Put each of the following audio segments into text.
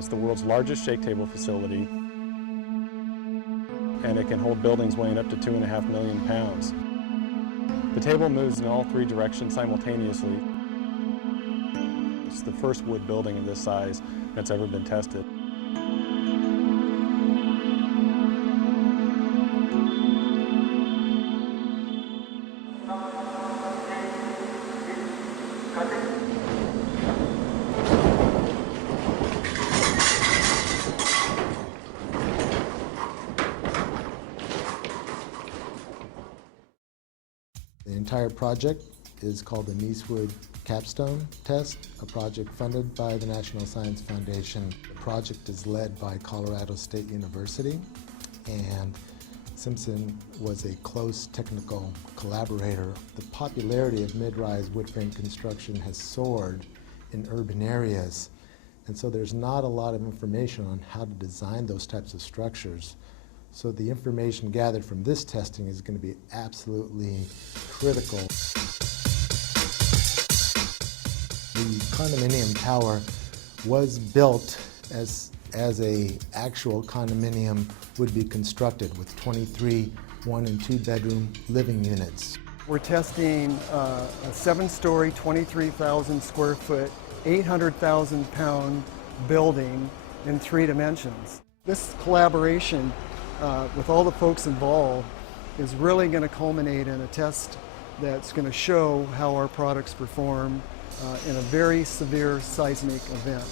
It's the world's largest shake table facility, and it can hold buildings weighing up to 2.5 million pounds. The table moves in all 3 directions simultaneously. It's the first wood building of this size that's ever been tested. The entire project is called the Niecewood Capstone Test, a project funded by the National Science Foundation. The project is led by Colorado State University, and Simpson was a close technical collaborator. The popularity of mid-rise wood frame construction has soared in urban areas, and so there's not a lot of information on how to design those types of structures. So the information gathered from this testing is going to be absolutely critical. The condominium tower was built as a actual condominium would be constructed with 23 1- and 2-bedroom living units. We're testing a 7-story, 23,000 square foot, 800,000 pound building in 3 dimensions. This collaboration with all the folks involved is really going to culminate in a test that's going to show how our products perform in a very severe seismic event.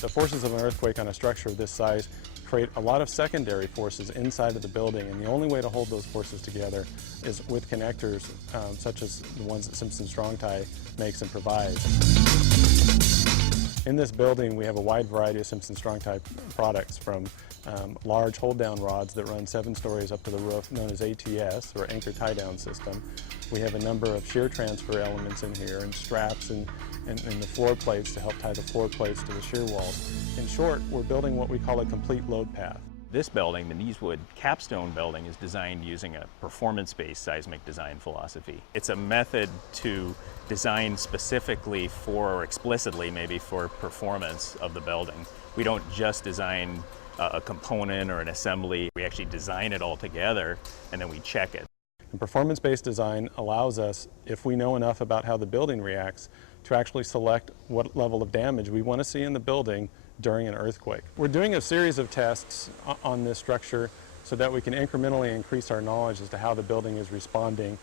The forces of an earthquake on a structure of this size create a lot of secondary forces inside of the building, and the only way to hold those forces together is with connectors such as the ones that Simpson Strong Tie makes and provides. In this building, we have a wide variety of Simpson Strong Tie products, from large hold-down rods that run 7 stories up to the roof, known as ATS, or anchor tie-down system. We have a number of shear transfer elements in here, and straps and the floor plates to help tie the floor plates to the shear walls. In short, we're building what we call a complete load path. This building, the Niecewood Capstone building, is designed using a performance-based seismic design philosophy. It's a method to design specifically for, or explicitly maybe, for performance of the building. We don't just design a component or an assembly. We actually design it all together, and then we check it. And performance-based design allows us, if we know enough about how the building reacts, to actually select what level of damage we want to see in the building during an earthquake. We're doing a series of tests on this structure so that we can incrementally increase our knowledge as to how the building is responding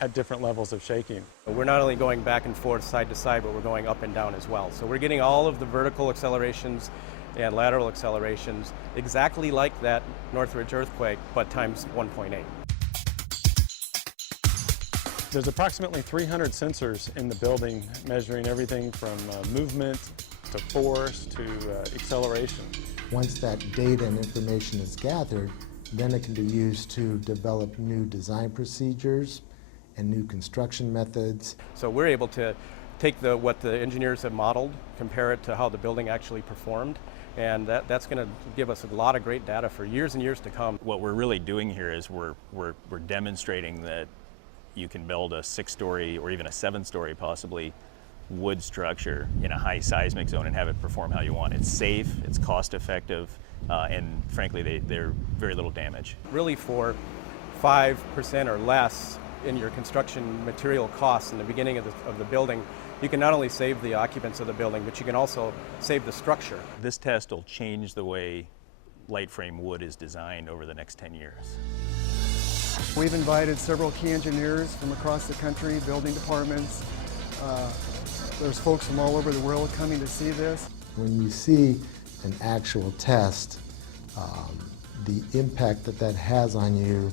at different levels of shaking. We're not only going back and forth, side to side, but we're going up and down as well. So we're getting all of the vertical accelerations and lateral accelerations exactly like that Northridge earthquake, but times 1.8. There's approximately 300 sensors in the building, measuring everything from movement to force to acceleration. Once that data and information is gathered, then it can be used to develop new design procedures and new construction methods. So we're able to take what the engineers have modeled, compare it to how the building actually performed, and that's going to give us a lot of great data for years and years to come. What we're really doing here is we're demonstrating that you can build a 6-story or even a 7-story possibly wood structure in a high seismic zone and have it perform how you want. It's safe, it's cost effective, and frankly they're very little damage. Really, for 5% or less in your construction material costs in the beginning of the building, you can not only save the occupants of the building, but you can also save the structure. This test will change the way light frame wood is designed over the next 10 years. We've invited several key engineers from across the country, building departments. There's folks from all over the world coming to see this. When you see an actual test, the impact that has on you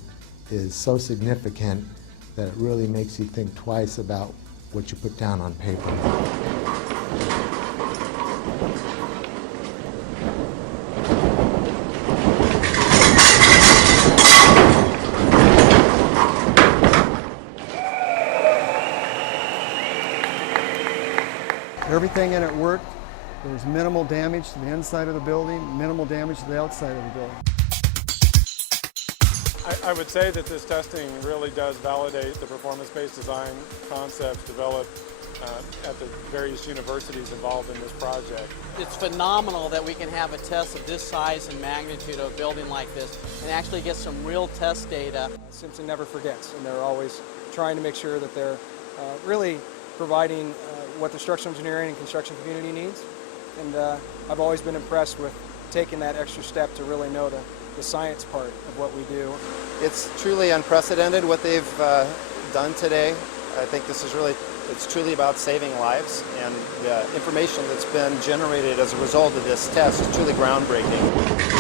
is so significant that it really makes you think twice about what you put down on paper. Everything in it worked. There was minimal damage to the inside of the building, minimal damage to the outside of the building. I would say that this testing really does validate the performance-based design concepts developed at the various universities involved in this project. It's phenomenal that we can have a test of this size and magnitude of a building like this and actually get some real test data. Simpson never forgets, and they're always trying to make sure that they're really providing what the structural engineering and construction community needs. And I've always been impressed with taking that extra step to really know the science part of what we do. It's truly unprecedented what they've done today. I think this is really, it's truly about saving lives, and the information that's been generated as a result of this test is truly groundbreaking.